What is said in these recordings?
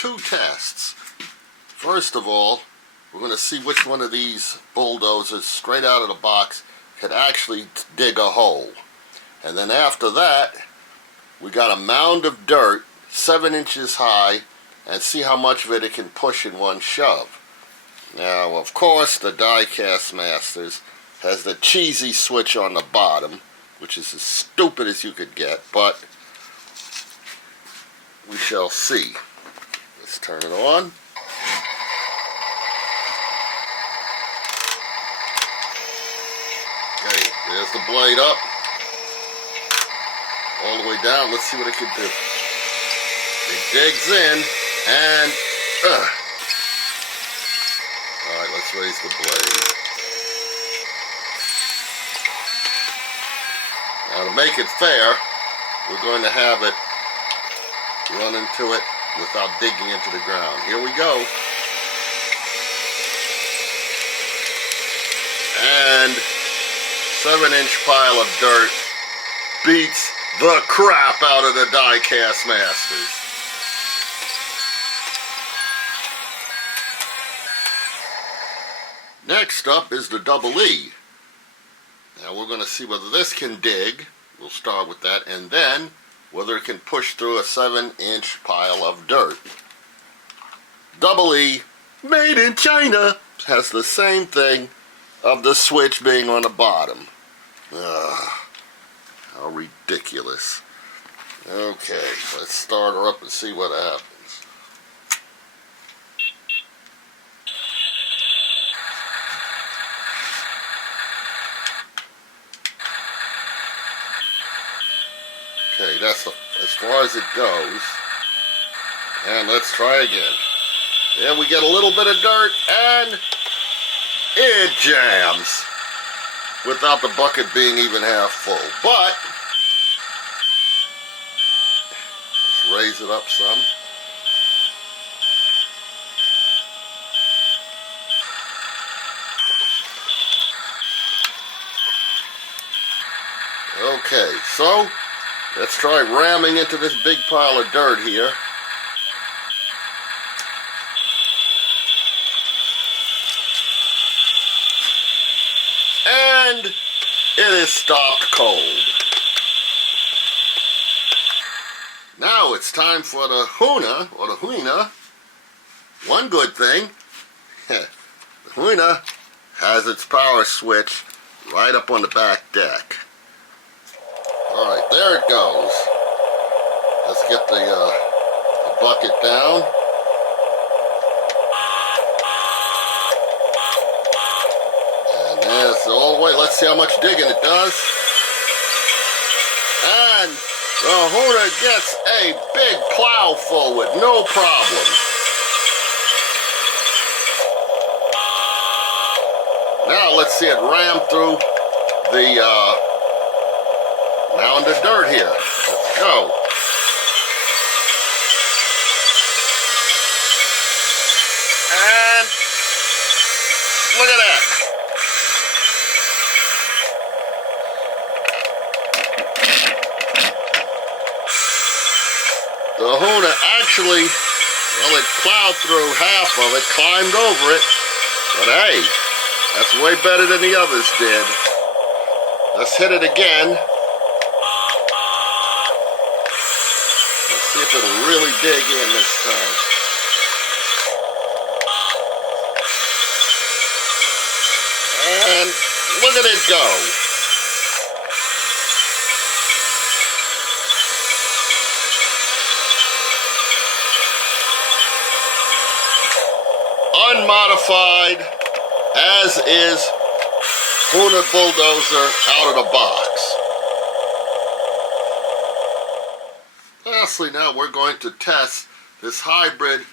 two tests. First of all, we're going to see which one of these bulldozers straight out of the box could actually dig a hole. And then after that, we got a mound of dirt 7 inches high and see how much of it can push in one shove. Now, of course, the Diecast Masters has the cheesy switch on the bottom, which is as stupid as you could get, but we shall see. Let's turn it on. Okay, there's the blade up. All the way down. Let's see what it can do. It digs in and alright, let's raise the blade. Now to make it fair, we're going to have it run into it without digging into the ground. Here we go. And 7-inch pile of dirt beats the crap out of the Diecast Masters. Next up is the Double E. Now we're going to see whether this can dig. We'll start with that, and then whether it can push through a 7-inch pile of dirt. Double E, made in China, has the same thing of the switch being on the bottom. Ugh, how ridiculous. Okay, let's start her up and see what happens. Okay, that's as far as it goes. And let's try again. There we get a little bit of dirt, and it jams without the bucket being even half full. But let's raise it up some. Okay, so let's try ramming into this big pile of dirt here. And it is stopped cold. Now it's time for the Huina, or the Huina. One good thing, the Huina has its power switch right up on the back deck. Alright, there it goes. Let's get the bucket down. And there's all the way. Let's see how much digging it does. And the Huina gets a big plow forward, no problem. Now let's see it ram through the mound of dirt here. Let's go. And look at that. The Huina actually, well, it plowed through half of it, climbed over it, but hey, that's way better than the others did. Let's hit it again. See if it'll really dig in this time. And look at it go. Unmodified, as is Huina Bulldozer out of the box. Lastly, now we're going to test this hybrid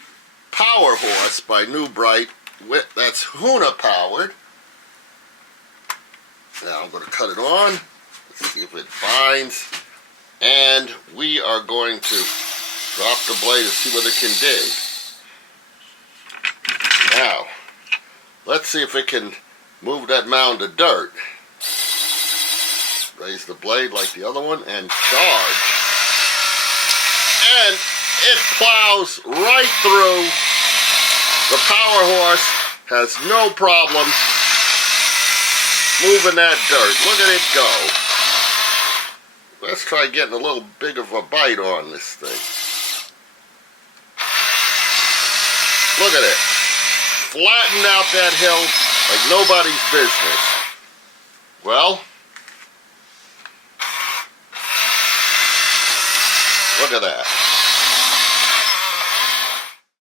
power horse by New Bright. That's Huina powered. Now I'm going to cut it on. Let's see if it binds. And we are going to drop the blade and see whether it can dig. Now, let's see if it can move that mound of dirt. Raise the blade like the other one and charge. And it plows right through. The power horse has no problem moving that dirt. Look at it go. Let's try getting a little big of a bite on this thing. Look at it. Flattened out that hill like nobody's business.